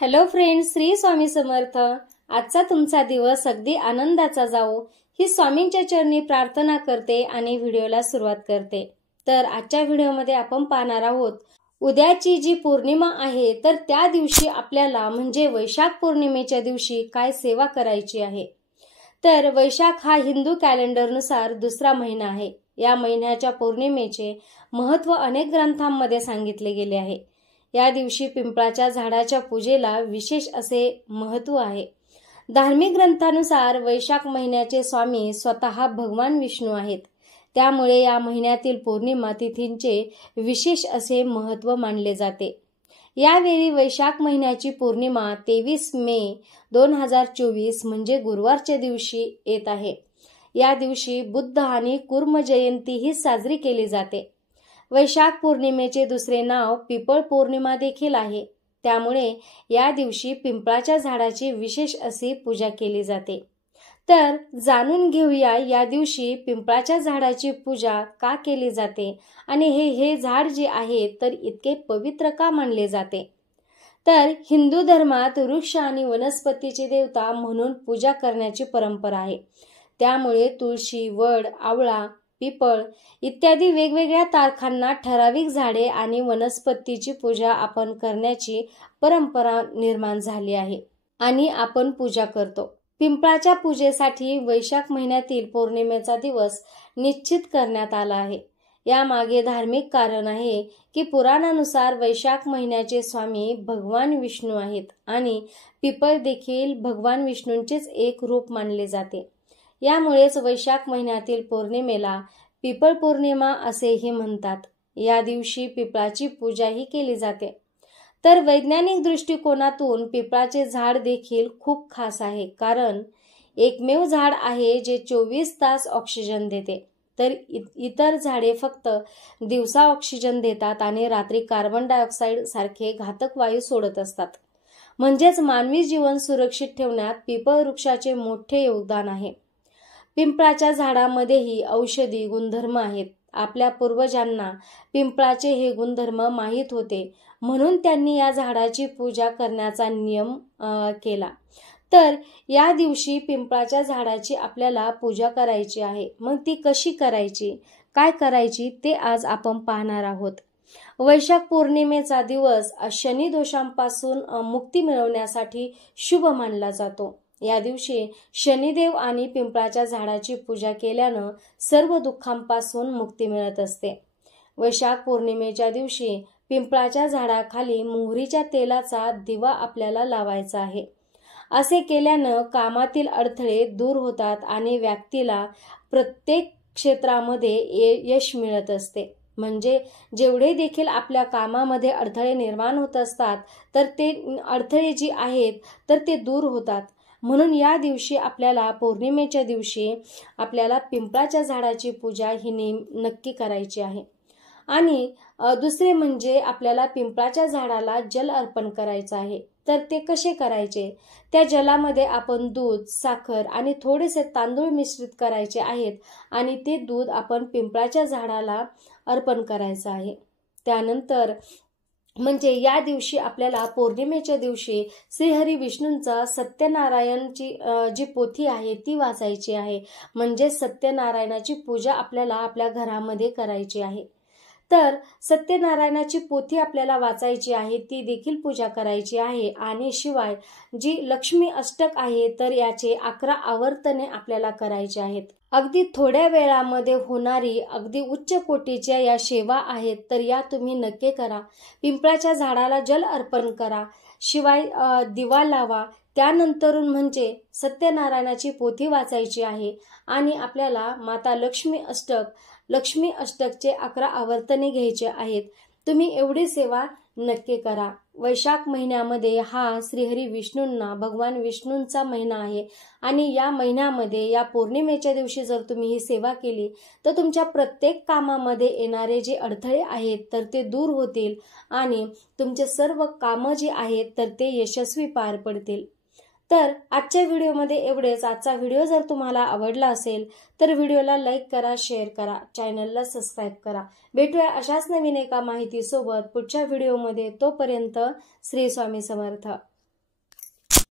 Hello friends, Shri Swami Samarth. आजचा तुमचा दिवस अगदी आनंदाचा जाओ ही स्वामींच्या चरणी प्रार्थना करते आणि व्हिडिओला सुरुवात करते। तर आजच्या व्हिडिओमध्ये आपण पाहणार आहोत उद्याची जी पौर्णिमा आहे तर त्या दिवशी आपल्याला म्हणजे वैशाख पौर्णिमेच्या दिवशी काय सेवा करायची आहे। तर वैशाख हा हिंदू कॅलेंडरनुसार दुसरा महिना आहे। या महिन्याच्या पौर्णिमेचे महत्त्व अनेक ग्रंथांमध्ये सांगितले गेले आहे। या दिवशी पिंपळाच्या झाडाच्या पूजेला विशेष असे महत्त्व आहे। धार्मिक ग्रंथानुसार वैशाख महिन्याचे स्वामी स्वतः भगवान विष्णू आहेत। त्यामुळे या महिन्यातील पौर्णिमा तिथींचे विशेष असे महत्त्व मानले जाते। यावेळी वैशाख महिन्याची पौर्णिमा 23 मे 2024 म्हणजे गुरुवारच्या दिवशी येत आहे। या दिवशी बुद्ध आणि कुर्म जयंती ही साजरी केली जाते। वैशाख पौर्णिमेचे दुसरे नाव पिपळ पौर्णिमा देखील आहे। त्यामुळे या दिवशी पिंपळाच्या झाडाची विशेष अशी पूजा केली जाते। तर जाणून घेऊया या दिवशी पिंपळाच्या झाडाची पूजा का केली जाते आणि हे झाड जे आहे तर इतके पवित्र का मानले जाते। तर हिंदू धर्मात वृक्ष आणि वनस्पतीची देवता म्हणून पूजा करण्याची परंपरा आहे। त्यामुळे तुळशी, वड, आवळा, पिपळ इत्यादी वेगवेगळ्या तारखांना ठराविक झाडे आणि वनस्पतीची पूजा आपण करण्याची परंपरा निर्माण झाली आहे आणि आपण पूजा करतो। पिंपळाच्या पूजेसाठी वैशाख महिन्यातील पौर्णिमेचा दिवस निश्चित करण्यात आला आहे। यामागे धार्मिक कारण आहे की पुराणानुसार वैशाख महिन्याचे स्वामी भगवान विष्णू आहेत आणि पिपळ देखील भगवान विष्णूंचेच एक रूप मानले जाते। यामुळेच वैशाख महिन्यातील पौर्णिमेला पिपळ पौर्णिमा असेही म्हणतात। या दिवशी पिपळाची पूजाही केली जाते। तर वैज्ञानिक दृष्टिकोनातून पिपळाचे झाड देखील खूप खास आहे, कारण एकमेव झाड आहे जे 24 तास ऑक्सिजन देते। तर इतर झाडे फक्त दिवसा ऑक्सिजन देतात आणि रात्री कार्बन डायऑक्साईड सारखे घातक वायू सोडत असतात। म्हणजेच मानवी जीवन सुरक्षित ठेवण्यात पिपळ वृक्षाचे मोठे योगदान आहे। पिंपळाच्या झाडामध्येही औषधी गुणधर्म आहेत। आपल्या पूर्वजांना पिंपळाचे हे गुणधर्म माहीत होते, म्हणून त्यांनी या झाडाची पूजा करण्याचा नियम केला। तर या दिवशी पिंपळाच्या झाडाची आपल्याला पूजा करायची आहे। मग ती कशी करायची, काय करायची ते आज आपण पाहणार आहोत। वैशाख पौर्णिमेचा दिवस शनी दोषांपासून मुक्ती मिळवण्यासाठी शुभ मानला जातो। या दिवशी शनिदेव आणि पिंपळाच्या झाडाची पूजा केल्यानं सर्व दुःखांपासून मुक्ती मिळत असते। वैशाख पौर्णिमेच्या दिवशी पिंपळाच्या झाडाखाली मोहरीच्या तेलाचा दिवा आपल्याला लावायचा आहे। असे केल्यानं कामातील अडथळे दूर होतात आणि व्यक्तीला प्रत्येक क्षेत्रामध्ये यश मिळत असते। म्हणजे जेवढे देखील आपल्या कामामध्ये अडथळे निर्माण होत असतात तर ते अडथळे जी आहेत तर ते दूर होतात। म्हणून या दिवशी आपल्याला पौर्णिमेच्या दिवशी आपल्याला पिंपळाच्या झाडाची पूजा ही नक्की करायची आहे। आणि दुसरे म्हणजे आपल्याला पिंपळाच्या झाडाला जल अर्पण करायचं आहे। तर ते कसे करायचे, त्या जलामध्ये आपण दूध, साखर आणि थोडेसे तांदूळ मिश्रित करायचे आहेत आणि ते दूध आपण पिंपळाच्या झाडाला अर्पण करायचं आहे। त्यानंतर म्हणजे या दिवशी आपल्याला पौर्णिमेच्या दिवशी श्रीहरी विष्णूंचा सत्यनारायणची जी पोथी आहे ती वाचायची आहे। म्हणजे सत्यनारायणाची पूजा आपल्याला आपल्या घरामध्ये करायची आहे। तर सत्यनारायणाची पोथी आपल्याला वाचायची आहे, ती देखील पूजा करायची आहे। आणि शिवाय जी लक्ष्मी अष्टक आहे तर याचे 11 आवर्तने आपल्याला करायचे आहेत। अगदी थोड्या वेळामध्ये होणारी अगदी उच्च कोटीच्या या सेवा आहेत, तर या तुम्ही नक्की करा। पिंपळाच्या झाडाला जल अर्पण करा, शिवाय दिवा लावा। त्यानंतरून म्हणजे सत्यनारायणाची पोथी वाचायची आहे आणि आपल्याला माता लक्ष्मी अष्टकचे 11 आवर्तने घ्यायचे आहेत। तुम्ही एवढी सेवा नक्की करा। वैशाख महिन्यामध्ये हा श्रीहरी विष्णूंना भगवान विष्णूंचा महिना आहे आणि या महिन्यामध्ये या पौर्णिमेच्या दिवशी जर तुम्ही ही सेवा केली तर तुमच्या प्रत्येक कामामध्ये येणारे जे अडथळे आहेत तर ते दूर होतील आणि तुमचे सर्व कामं जी आहेत तर ते यशस्वी पार पडतील। तर आजच्या व्हिडिओमध्ये एवढेच। आजचा व्हिडिओ जर तुम्हाला आवडला असेल तर व्हिडिओला लाईक करा, शेअर करा, चॅनलला सबस्क्राईब करा। भेटूया अशाच नवीन एका माहितीसोबत पुढच्या व्हिडिओमध्ये। तोपर्यंत श्री स्वामी समर्थ।